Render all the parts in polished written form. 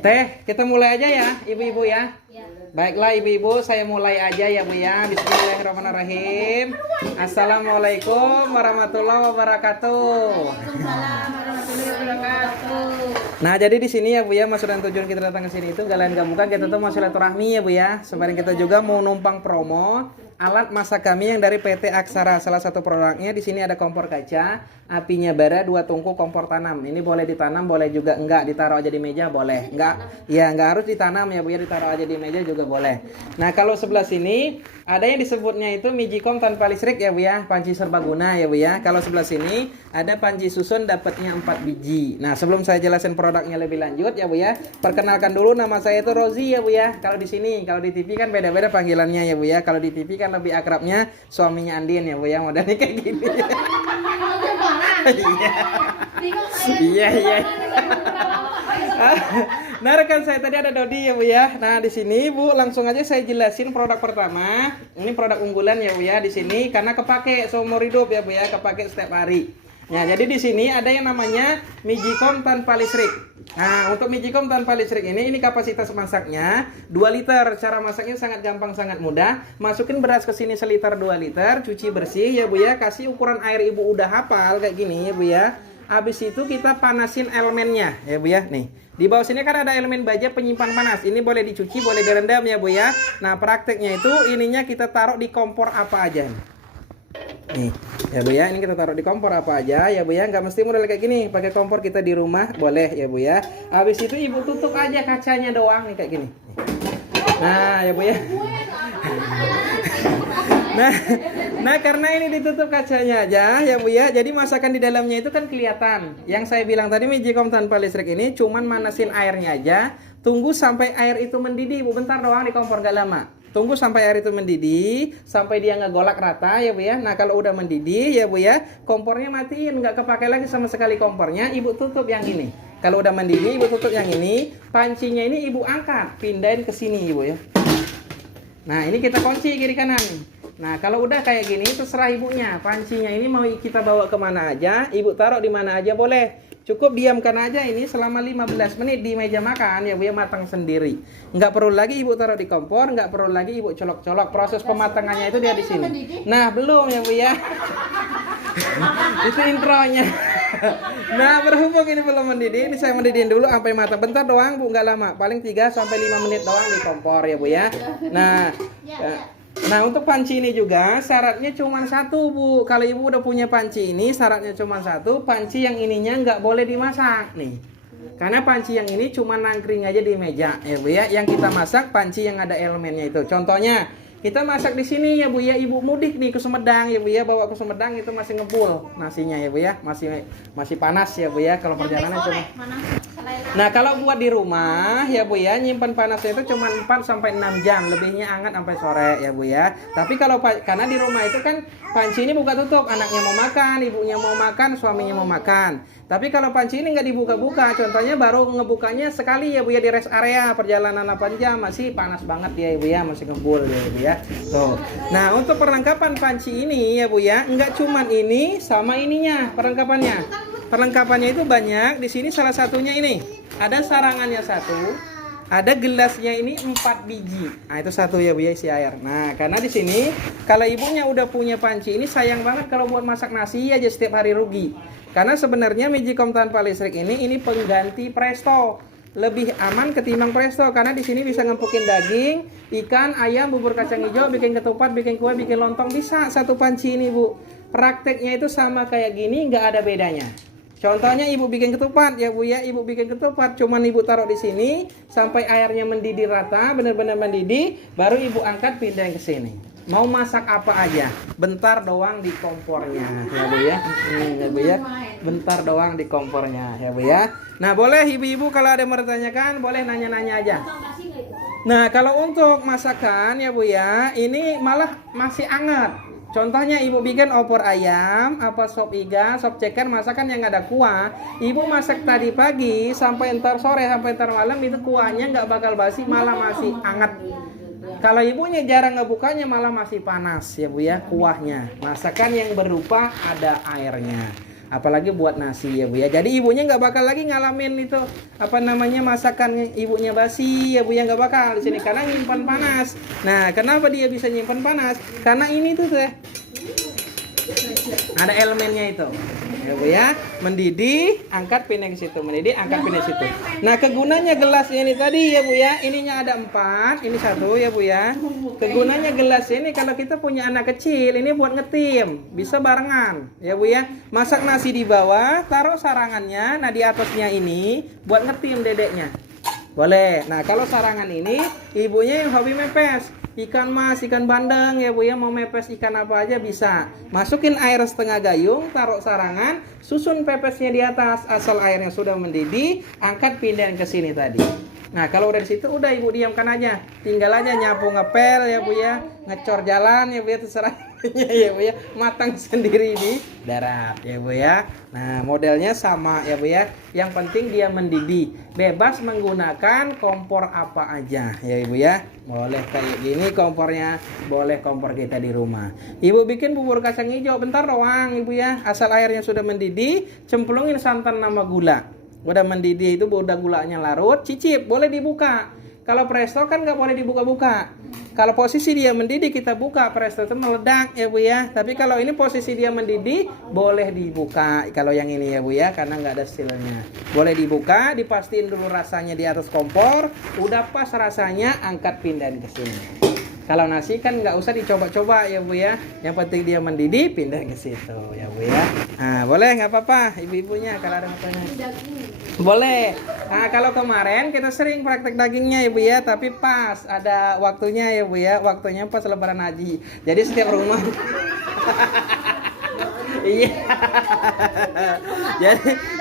Teh, kita mulai aja ya, ibu-ibu ya. Baiklah ibu-ibu, saya mulai aja ya Bu ya. Bismillahirrahmanirrahim. Assalamualaikum warahmatullahi wabarakatuh. Nah, jadi di sini ya Bu ya, maksud dan tujuan kita datang ke sini itu galian gamukan kita tuh mau silaturahmi ya Bu ya. Sembari kita juga mau numpang promo alat masak kami yang dari PT Aksara. Salah satu produknya di sini ada kompor kaca, apinya bara, 2 tungku kompor tanam. Ini boleh ditanam, boleh juga enggak, ditaruh aja di meja boleh. Enggak harus ditanam ya Bu ya, ditaruh aja di meja juga boleh. Nah, kalau sebelah sini ada yang disebutnya itu Mijicom tanpa listrik ya Bu ya, panci serbaguna ya Bu ya. Kalau sebelah sini ada panci susun dapatnya 4 biji. Nah, sebelum saya jelasin produknya lebih lanjut ya Bu ya, perkenalkan dulu nama saya itu Rozi ya Bu ya. Kalau di sini, kalau di TV kan beda-beda panggilannya ya Bu ya. Kalau di TV kan lebih akrabnya suaminya Andin ya Bu ya, modelnya kayak gini. Iya. Nah, rekan saya tadi ada Dodi ya Bu ya. Nah, di sini Bu langsung aja saya jelasin produk pertama. Ini produk unggulan ya Bu ya di sini karena kepake seumur hidup ya Bu ya, kepake setiap hari. Nah, jadi di sini ada yang namanya Mijicom tanpa listrik. Nah, untuk Mijicom tanpa listrik ini kapasitas masaknya 2 liter. Cara masaknya sangat gampang, sangat mudah. Masukin beras ke sini seliter 2 liter, cuci bersih ya Bu ya. Kasih ukuran air Ibu udah hafal kayak gini ya Bu ya. Habis itu kita panasin elemennya ya Bu ya. Nih, di bawah sini kan ada elemen baja penyimpan panas. Ini boleh dicuci, boleh direndam ya Bu ya. Nah, prakteknya itu ininya kita taruh di kompor apa aja. Nih, ya Bu ya, ini kita taruh di kompor apa aja ya Bu ya. Nggak mesti model kayak gini, pakai kompor kita di rumah boleh ya Bu ya. Habis itu Ibu tutup aja kacanya doang nih kayak gini. Nah, ya Bu ya. Nah, karena ini ditutup kacanya aja ya Bu ya. Jadi masakan di dalamnya itu kan kelihatan. Yang saya bilang tadi Mijicom tanpa listrik ini cuman manasin airnya aja. Tunggu sampai air itu mendidih Bu, bentar doang di kompor, gak lama. Tunggu sampai air itu mendidih, sampai dia ngegolak rata ya Bu ya. Nah, kalau udah mendidih ya Bu ya, kompornya matiin, nggak kepakai lagi sama sekali kompornya. Ibu tutup yang ini. Kalau udah mendidih, Ibu tutup yang ini. Pancinya ini Ibu angkat, pindahin ke sini Ibu ya. Nah, ini kita kunci kiri kanan. Nah, kalau udah kayak gini, terserah ibunya. Pancinya ini mau kita bawa kemana aja, Ibu taruh di mana aja boleh. Cukup diamkan aja ini selama 15 menit di meja makan ya Bu ya, matang sendiri. Nggak perlu lagi Ibu taruh di kompor, nggak perlu lagi Ibu colok-colok. Proses pematangannya itu dia di sini. Nah, belum ya Bu ya. Itu intronya. Nah, berhubung ini belum mendidih, ini saya mendidihin dulu sampai matang. Bentar doang Bu, nggak lama. Paling 3 sampai 5 menit doang di kompor ya Bu ya. Nah, untuk panci ini juga syaratnya cuma 1 Bu. Kalau Ibu udah punya panci ini syaratnya cuma 1. Panci yang ininya nggak boleh dimasak nih. Karena panci yang ini cuma nangkring aja di meja ya Bu ya. Yang kita masak panci yang ada elemennya itu. Contohnya kita masak di sini ya Bu ya. Ibu mudik nih ke Sumedang ya Bu ya. Bawa ke Sumedang itu masih ngebul nasinya ya Bu ya. Masih panas ya Bu ya. Kalau perjalanan cuma. Nah, kalau buat di rumah ya Bu ya, nyimpan panasnya itu cuma 4 sampai 6 jam, lebihnya hangat sampai sore ya Bu ya. Tapi kalau karena di rumah itu kan panci ini buka tutup, anaknya mau makan, ibunya mau makan, suaminya mau makan. Tapi kalau panci ini nggak dibuka-buka, contohnya baru ngebukanya sekali ya Bu ya di rest area, perjalanan 8 jam masih panas banget ya Bu ya, masih ngebul ya Bu ya. Tuh. Nah, untuk perlengkapan panci ini ya Bu ya, nggak cuman ini sama ininya perlengkapannya. Perlengkapannya itu banyak. Di sini salah satunya ini. Ada sarangannya 1. Ada gelasnya ini 4 biji. Nah, itu 1 ya Bu ya, isi air. Nah, karena di sini kalau ibunya udah punya panci ini sayang banget kalau buat masak nasi aja setiap hari rugi. Karena sebenarnya Mijicom tanpa listrik ini pengganti presto. Lebih aman ketimbang presto karena di sini bisa ngempukin daging, ikan, ayam, bubur kacang hijau, bikin ketupat, bikin kue, bikin lontong bisa 1 panci ini Bu. Prakteknya itu sama kayak gini, nggak ada bedanya. Contohnya Ibu bikin ketupat ya Bu ya, Ibu bikin ketupat cuman Ibu taruh di sini sampai airnya mendidih rata, benar-benar mendidih, baru Ibu angkat pindahin ke sini. Mau masak apa aja, bentar doang di kompornya ya Bu ya. Ya Bu ya. Bentar doang di kompornya ya Bu ya. Nah, boleh ibu-ibu kalau ada yang bertanyakan, boleh nanya-nanya aja. Nah, kalau untuk masakan ya Bu ya, ini malah masih hangat. Contohnya Ibu bikin opor ayam, apa sop iga, sop ceker, masakan yang ada kuah. Ibu masak tadi pagi sampai ntar sore, sampai ntar malam itu kuahnya nggak bakal basi, malah masih hangat. Kalau ibunya jarang ngebukanya malah masih panas ya Bu ya kuahnya. Masakan yang berupa ada airnya. apalagi buat nasi ya Bu ya. Jadi ibunya nggak bakal lagi ngalamin itu apa namanya masakan ibunya basi ya Bu ya, nggak bakal di sini karena nyimpan panas. Nah, kenapa dia bisa nyimpan panas? Karena ini tuh teh ada elemennya itu ya Bu ya, mendidih angkat pindah ke situ, mendidih angkat pindah ke situ. Nah, kegunanya gelas ini tadi ya Bu ya, ininya ada 4, ini 1 ya Bu ya. Kegunanya gelas ini kalau kita punya anak kecil ini buat ngetim, bisa barengan ya Bu ya. Masak nasi di bawah, taruh sarangannya, nah di atasnya ini buat ngetim dedeknya, boleh. Nah, kalau sarangan ini ibunya yang hobi mepes ikan mas, ikan bandeng ya Bu ya, mau mepes ikan apa aja bisa. Masukin air setengah gayung, taruh sarangan, susun pepesnya di atas. Asal airnya sudah mendidih, angkat pindahin ke sini tadi. Nah, kalau udah di situ udah ibu diamkan aja. Tinggal aja nyapu ngepel ya Bu ya, ngecor jalan ya Bu ya, terserah ya Bu ya, matang sendiri di darat ya Bu ya. Nah, modelnya sama ya Bu ya. Yang penting dia mendidih. Bebas menggunakan kompor apa aja ya Ibu ya. Boleh kayak gini kompornya, boleh kompor kita di rumah. Ibu bikin bubur kacang hijau bentar doang Ibu ya. Asal airnya sudah mendidih, cemplungin santan sama gula. Udah mendidih itu udah gulanya larut, cicip, boleh dibuka. Kalau presto kan nggak boleh dibuka-buka. Kalau posisi dia mendidih kita buka, presto itu meledak ya Bu ya. Tapi kalau ini posisi dia mendidih boleh dibuka. Kalau yang ini ya Bu ya, karena nggak ada sealnya. Boleh dibuka, dipastiin dulu rasanya di atas kompor. Udah pas rasanya, angkat pindahin ke sini. Kalau nasi kan nggak usah dicoba-coba ya Bu ya. Yang penting dia mendidih, pindah ke situ ya Bu ya. Nah, boleh nggak apa-apa ibu-ibunya kalau ada pertanyaan. Boleh. Nah, kalau kemarin kita sering praktek dagingnya ya Bu ya, tapi pas ada waktunya ya Bu ya. Waktunya pas lebaran haji. Jadi setiap rumah iya.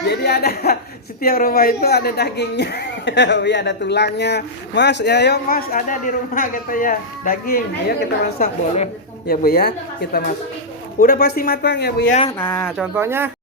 jadi ada setiap rumah itu ada dagingnya. Ya ada tulangnya. Mas, ya ayo Mas, ada di rumah katanya daging. Ayo kita masak, boleh. Ya Bu ya, kita masak. Udah pasti matang ya Bu ya. Nah, contohnya